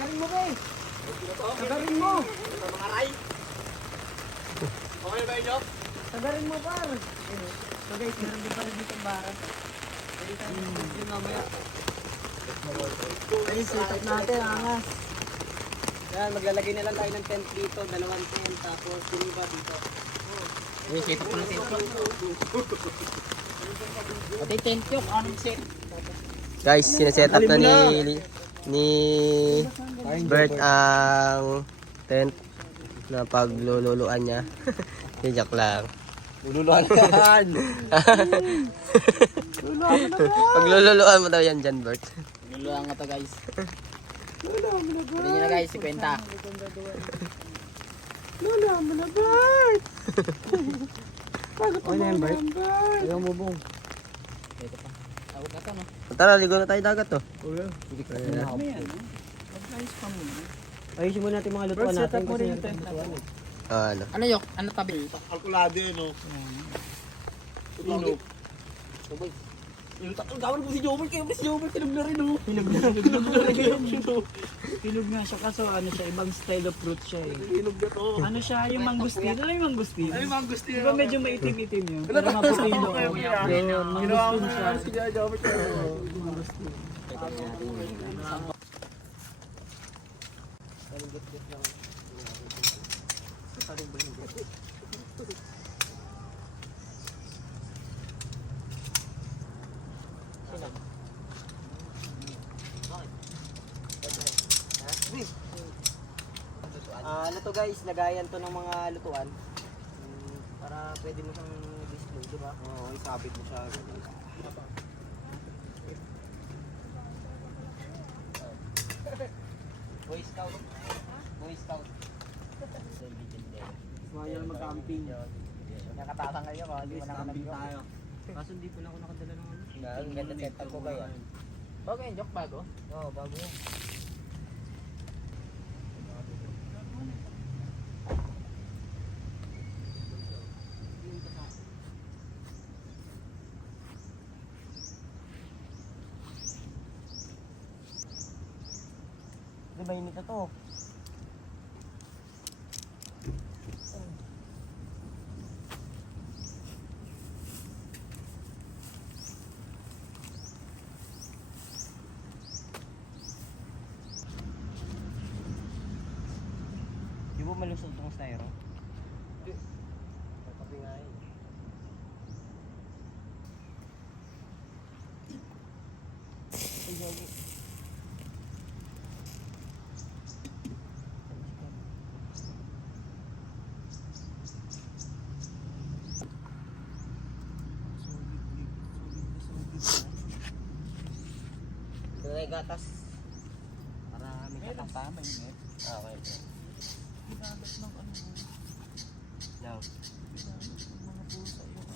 Sagarin mo, be. Sagarin mo. Mga ray. Okay ba yun, Sagarin mo, par. So guys, meron din pala dito ang barat. Pwede tayo mag-video mamaya. Ay, setup natin, angas. Yan, maglalagay na lang tayo ng tent dito, 2 tent, tapos yung iba dito. Ay, setup ko ng tent. Pati tent yung, anong set? Guys, sineset up na ni Bert ang tent na paglululuan niya. Joke lang. Lululuhan yan! Paglululuan mo daw yan dyan, Bert. Luluhan nga to, guys. Pwede nyo na, guys, 50. Luluhan mo na, Bert! Bakit Okay na yan, Bert. Ayaw mo, bong. Ito pa. Tawag ka to, no? Tara, ligo na tayo dagat, to. Hindi ka na ako. Mag-ayos pa muna. Ayusin mo natin mga lutuan natin. Setup mo rin yung tent natin. Ano? Ano yok? Ano tabi? Kalkulado yun, no? Ino. Yung gawin mo si Jobert, kaya si Jobert, hinog na rin, no? Hinog nga siya kaso ano siya, ibang style of fruit siya eh. Hinog na to. Ano siya, yung mangustin. Ano yung mangustin? Ay, mangustin. Di ba medyo maitim-itim yun? Pero maputi yung loob. Yun, Ginawa ko mangustin siya. na si Jobert. Mangustin. Ano to guys, lagayan to ng mga lutuan. Para pwede mo siyang display, di ba? Oo, isabit mo siya. Boy Scout. Boy Scout. Royal mag-camping. Nakatasang kayo ko, hindi mo na Camping joke. tayo. Kaso hindi pa na ako nakadala ng ano. Ang ganda setup ko ba yan? Okay, joke bago. Oo, bago yan. Di ba init na to? Di ba malusog tong styro? Hindi. Kapi nga yun. Ay, gagi. Ito na yung gatas. Para may gatas. Tama yun eh. Okay. Ginamit ng ano mo. Now. Ginamit ng mga pusa yun.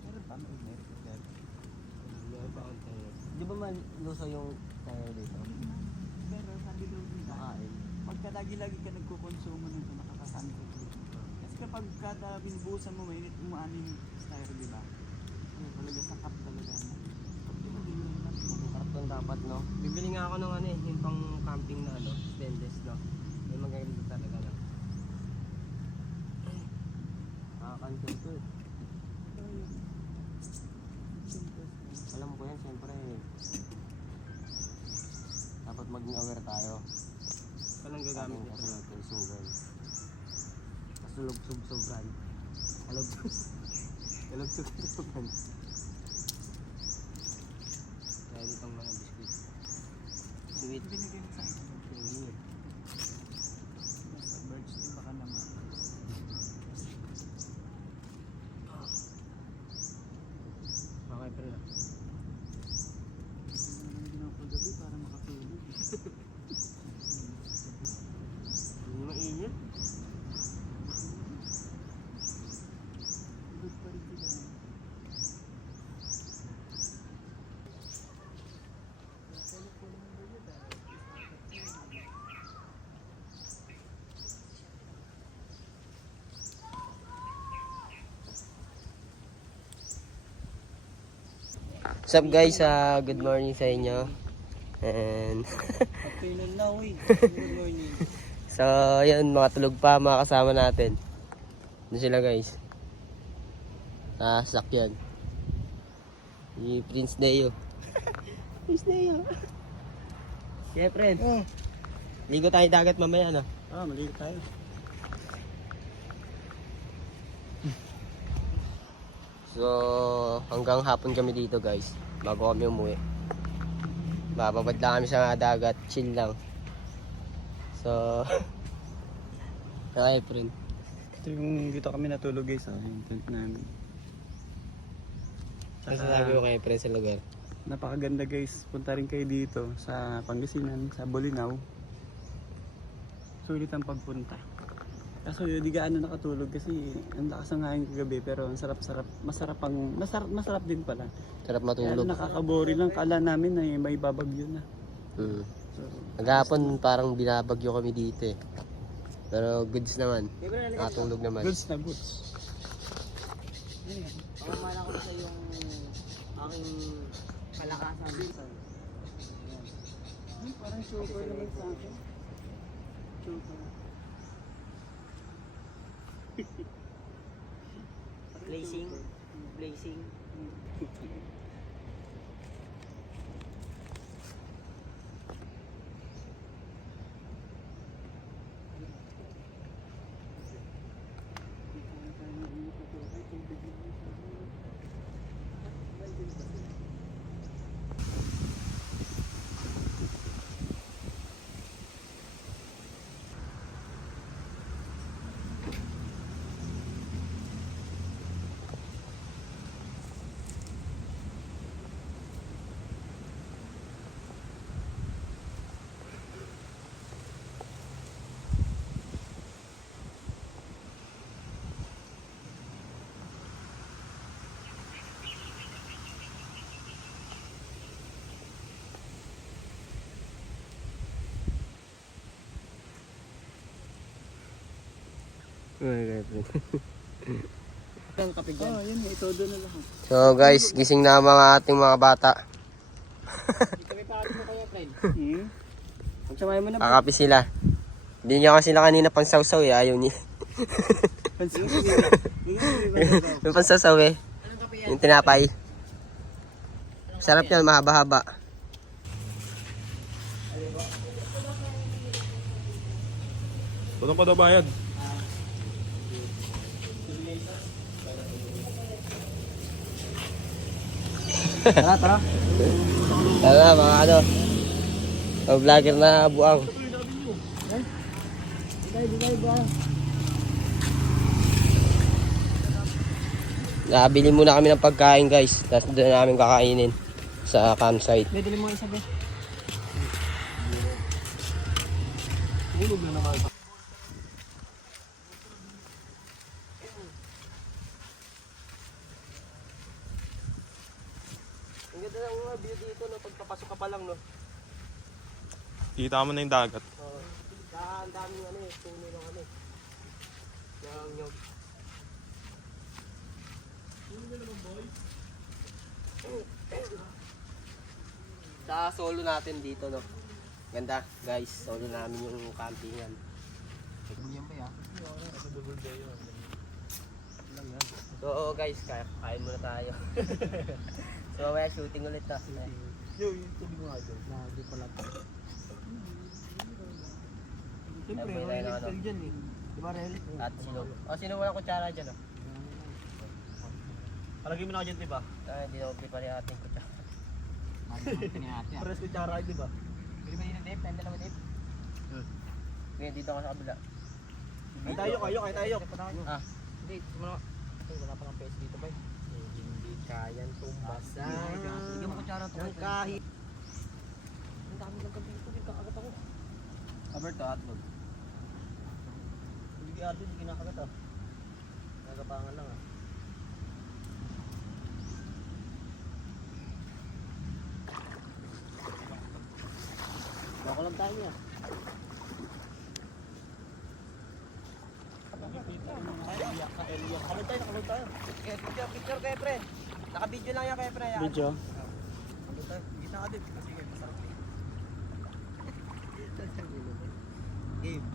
Meron pa may meron dyan. Di ba maluso yung tayo dito? Pero sabi daw nila, Makain. pagka lagi-lagi ka nagkukonsumo nito, nakakasama ko. Kasi kapag kada binubusan mo, mainit umaano yung styro, di ba? Ano talaga, sakap talaga. Karton dapat, no? Bibili nga ako ng ano eh, yung pang camping na ano, stainless, no? May maganda talaga, no? Nakakantin to eh. Alam ko yan, siyempre. Dapat maging aware tayo. Walang gagamit Ating nito. kasulog-sugan. Kasulog-sugan. Kalog-sugan. Kaya ditong mga biskuit. Sweet. Binigay mo sa akin. Nasa birds din baka naman. Okay, pero na. Hindi mo naman ginapagabi para makatulog. Hindi mainit. Tulog pa rin sila. What's up guys? Good morning sa inyo. And Afternoon na, uy. Good morning. so, yun, mga tulog pa mga kasama natin. Doon sila guys. Sa sakyan. Si Prince Deo. Prince Deo. Yeah, friend. Oh. Ligo tayo dagat mamaya, no? Maliit tayo. So, hanggang hapon kami dito guys. Bago kami umuwi. Bababad lang kami sa dagat. Chill lang. So, okay, friend. Ito yung dito kami natulog guys. Yung tent namin. Ano sasabi mo kay friend sa lugar? Napakaganda guys. Punta rin kayo dito sa Pangasinan, sa Bolinao. Sulit ang pagpunta. Kaso yun, di gaano nakatulog kasi ang lakas ng hangin kagabi pero ang sarap-sarap. Masarap din pala. Sarap Kaya matulog. nakakabori lang. Kala namin na may babagyo na. So, Maghapon parang binabagyo kami dito eh. Pero goods naman. Nakatulog naman. goods na goods. Pamamala ko sa yung aking kalakasan. Parang choker naman sa akin. Choker. Blazing. Yun, ito doon na lahat. So guys, gising na ang mga ating mga bata. Kami pa mo kayo, friend. Pagsamay mo na. Kakapi sila. Binigyan ko sila kanina pang sausaw eh, ayaw niya. Pansin mo. Yung pang sausaw eh. Yung tinapay. Sarap yan, mahaba-haba. Tunong pa daw bayad. Tara. Tara mga ano. Mga vlogger na buang. Nakabili muna kami ng pagkain guys. Tapos doon namin kakainin sa campsite. Medali mo isa ba? Ulog na naman. Ang ganda ng mga view dito no, pagpapasok ka pa lang no. Kita mo na yung dagat. Ang daming ano eh, puno ng ano. Yung nyog. Sa solo natin dito no. Ganda guys, solo namin yung campingan. So guys, kain muna tayo. So mamaya shooting ulit na. Yung tubig mo nga doon. Hindi pala. Siyempre, may Rel dyan eh. Diba Rel? At sino? O sino walang kutsara dyan o? Palagay mo na ako dyan, diba? Hindi na okay pa rin ating kutsara. Pares kutsara, diba? Pwede ba dito, Dave? Tanda naman, Dave? Ngayon dito ako sa kabila. Ay tayo. Ah, Hindi, wala pa ng PS dito ba? hindi kayang tumbasan. Hindi mo kutsara ito. Ng kahit. Ang dami lang kami dito, kakagat ako. Alberto, hotdog. Hindi kaya hindi kinakagat ah. Nagapangan lang ah. Bako lang tayo niya. Kalod tayo. Picture kayo, friend. Naka-video lang yan kayo, friend. Video? Tsaka din. Sige, masarap. Game.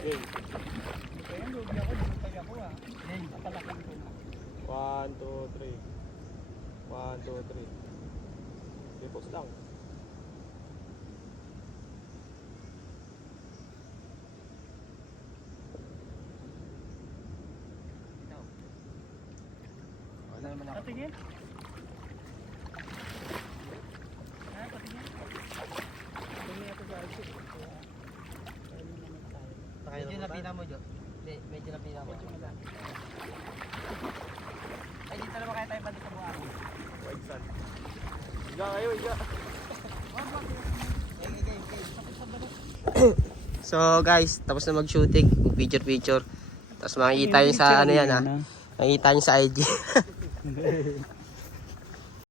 Game. Kaya lugi ako, lupay ako ah. Napalakan ko. 1, 2, 3. 1, 2, 3. Tipos lang. Wala naman ako. Patingin. Ah, patingin. Patingin ako sa alsip. Medyo napina mo, Jo. Hindi, medyo napina mo. Ay, dito naman kaya tayo balik sa buhangin. White sun. Higa kayo, higa. So guys, tapos na mag-shooting, picture. Tapos makikita nyo sa ano yan ha. Makikita nyo sa IG.